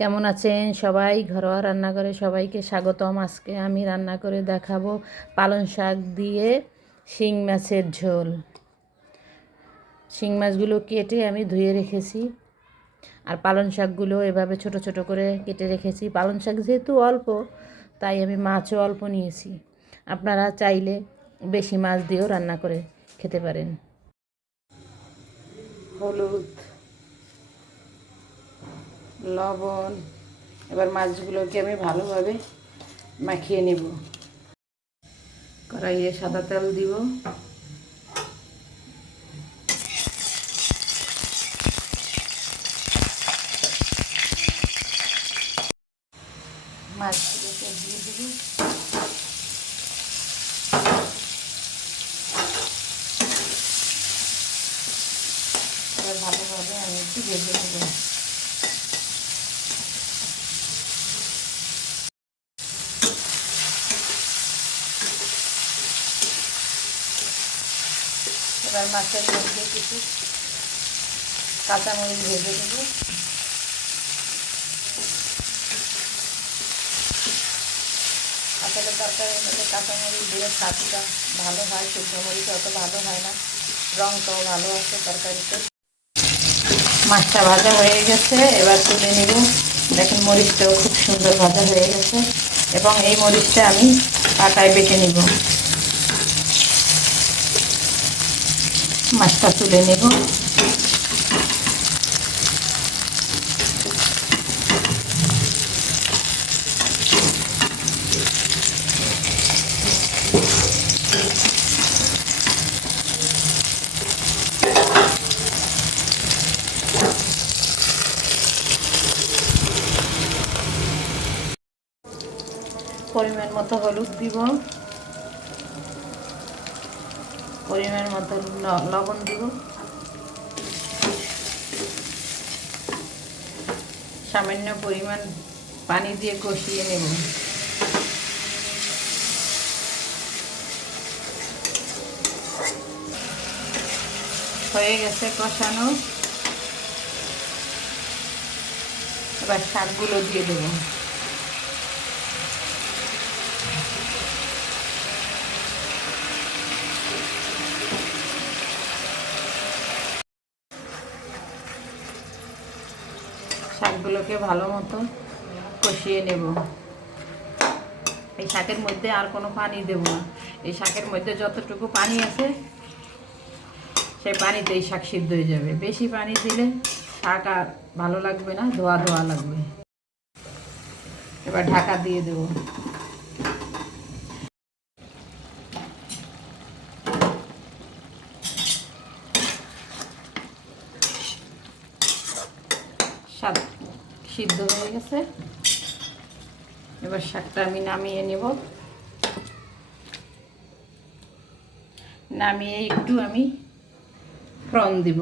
কেমন আছেন সবাই? ঘরোয়া রান্নাঘরে সবাইকে স্বাগতম। আজকে আমি রান্না করে দেখাবো পালং শাক দিয়ে শিং মাছের ঝোল। শিং মাছগুলো কেটে আমি ধুয়ে রেখেছি, আর পালং শাকগুলো এভাবে ছোট ছোট করে কেটে রেখেছি। পালং শাক যেহেতু অল্প, তাই আমি মাছও অল্প নিয়েছি। আপনারা চাইলে বেশি মাছ দিয়েও রান্না করে খেতে পারেন। হলুদ, লবণ, এবার মাছগুলোকে আমি ভালোভাবে মাখিয়ে নেব। কড়াইয়ে সাদা তেল দিব, মাছগুলোকে দিয়ে দেব। এবার ভালোভাবে আমি একটু ভেজে নেব। এবার মাছের মধ্যে কিছু কাঁচামরিচ ভেজে দেব। আসলে তরকারির মধ্যে কাঁচামরিচ দিয়ে স্বাদটা ভালো হয়, শুকনো মরিচ অত ভালো হয় না, রঙটাও ভালো আছে তরকারিতে। মাছটা ভাজা হয়ে গেছে, এবার তুলে নেব। দেখেন মরিচটাও খুব সুন্দর ভাজা হয়ে গেছে, এবং এই মরিচটা আমি পাটায় বেটে নেব। মাছটা তুলে নেব। পরিমাণ মতো হলুদ দিব, পরিমাণ মতো লবণ দিব, সামান্য পরিমাণ পানি দিয়ে কষিয়ে নেব। হয়ে গেছে কষানো, এবার শাকগুলো দিয়ে দেবো। শাকগুলোকে ভালো মতো কষিয়ে নেব। এই শাকের মধ্যে আর কোনো পানি দেব না। এই শাকের মধ্যে যতটুকু পানি আছে সেই পানিতেই শাক সিদ্ধ হয়ে যাবে। বেশি পানি দিলে শাক আর ভালো লাগবে না, ধোয়া ধোয়া লাগবে। এবার ঢাকা দিয়ে দেব। শাক সিদ্ধ হয়ে গেছে, এবার শাকটা আমি নামিয়ে নেব। নামিয়ে একটু আমি ফোড়ন দিব।